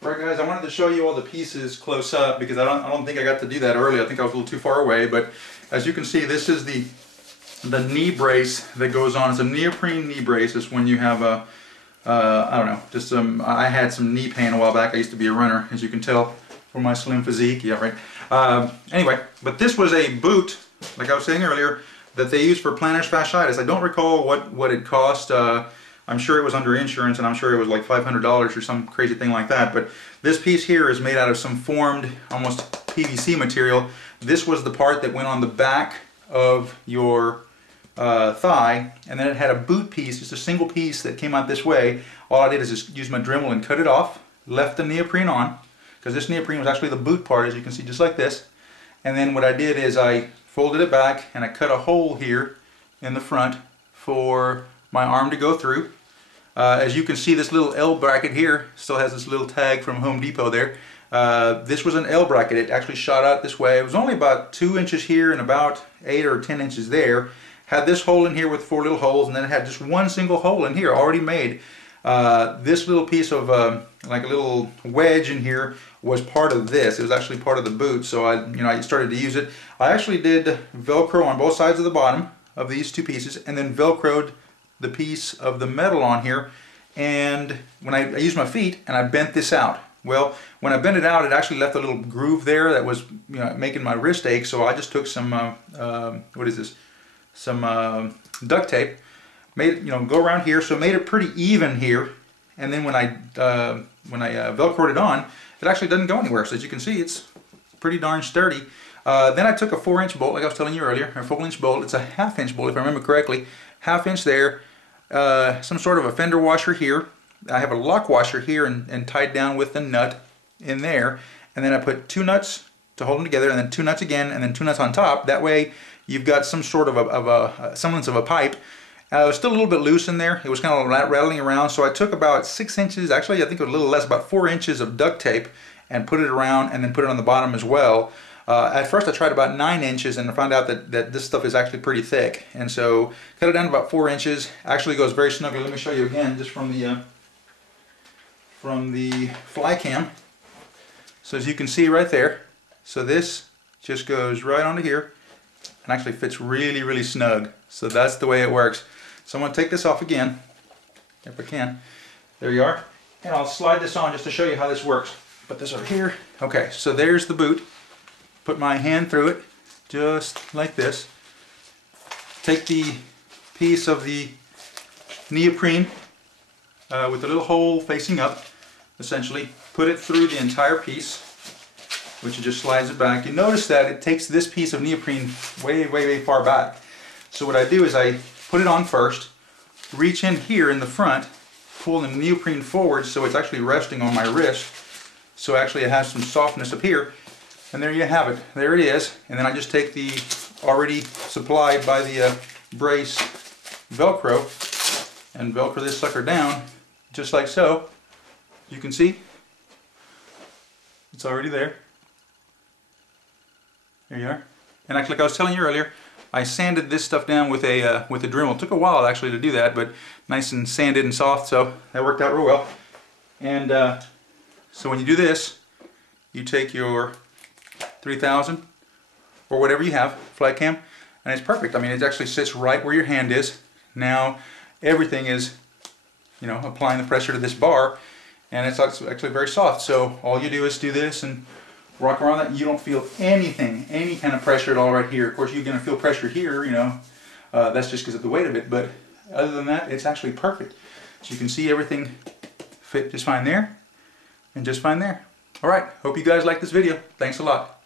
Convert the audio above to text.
Right, guys, I wanted to show you all the pieces close up because I don't think I got to do that earlier. I think I was a little too far away, but as you can see, this is the knee brace that goes on. It's a neoprene knee brace. It's when you have a I don't know, just some. I had some knee pain a while back. I used to be a runner, as you can tell from my slim physique. Yeah, right. Anyway, but this was a boot, like I was saying earlier, that they use for plantar fasciitis. I don't recall what it cost. I'm sure it was under insurance, and I'm sure it was like $500 or some crazy thing like that. But this piece here is made out of some formed, almost PVC material. This was the part that went on the back of your thigh, and then it had a boot piece, just a single piece that came out this way. All I did is just use my Dremel and cut it off, left the neoprene on, because this neoprene was actually the boot part, as you can see, just like this. And then what I did is I folded it back and I cut a hole here in the front for my arm to go through. As you can see, this little L bracket here still has this little tag from Home Depot there. This was an L bracket. It actually shot out this way. It was only about 2 inches here and about 8 or 10 inches there. Had this hole in here with 4 little holes, and then it had just one single hole in here already made. This little piece of like a little wedge in here was part of this. It was actually part of the boot, so I started to use it. I actually did Velcro on both sides of the bottom of these two pieces, and then Velcroed the piece of the metal on here. And when I used my feet and I bent this out. Well, when I bent it out, it actually left a little groove there that was making my wrist ache. So I just took some what is this? Some duct tape, made it, go around here, so it made it pretty even here. And then when I Velcroed it on, it actually doesn't go anywhere. So as you can see, it's pretty darn sturdy. Then I took a 4-inch bolt, like I was telling you earlier, a 4-inch bolt. It's a 1/2 inch bolt, if I remember correctly. 1/2 inch there. Some sort of a fender washer here. I have a lock washer here and tied down with the nut in there. And then I put 2 nuts to hold them together, and then 2 nuts again, and then 2 nuts on top. That way you've got some sort of a semblance of a pipe. It was still a little bit loose in there. It was kind of rattling around, so I took about 6 inches, actually I think it was a little less, about 4 inches of duct tape, and put it around, and then put it on the bottom as well. At first I tried about 9 inches, and I found out that this stuff is actually pretty thick. And so cut it down to about 4 inches. Actually goes very snugly. Let me show you again, just from the Flycam. So as you can see right there, so this just goes right onto here, and actually fits really, really snug. So that's the way it works. So I'm going to take this off again, if I can. There you are. And I'll slide this on just to show you how this works. Put this over here. Okay, so there's the boot. Put my hand through it, just like this. Take the piece of the neoprene with the little hole facing up, essentially. Put it through the entire piece, which just slides it back. You notice that it takes this piece of neoprene way, way, way far back. So what I do is I put it on first, reach in here in the front, pull the neoprene forward so it's actually resting on my wrist. So actually it has some softness up here. And there you have it. There it is. And then I just take the already supplied by the brace Velcro and Velcro this sucker down, just like so. You can see it's already there. There you are. And actually, like I was telling you earlier, I sanded this stuff down with a Dremel. It took a while actually to do that, but nice and sanded and soft, so that worked out real well. And so when you do this, you take your 3000 or whatever you have, Flycam, and it's perfect. I mean, it actually sits right where your hand is. Now everything is, applying the pressure to this bar, and it's actually very soft. So all you do is do this and rock around that. You don't feel anything, any kind of pressure at all right here. Of course, you're going to feel pressure here, that's just because of the weight of it. But other than that, it's actually perfect. So you can see everything fit just fine there and just fine there. All right, hope you guys like this video. Thanks a lot.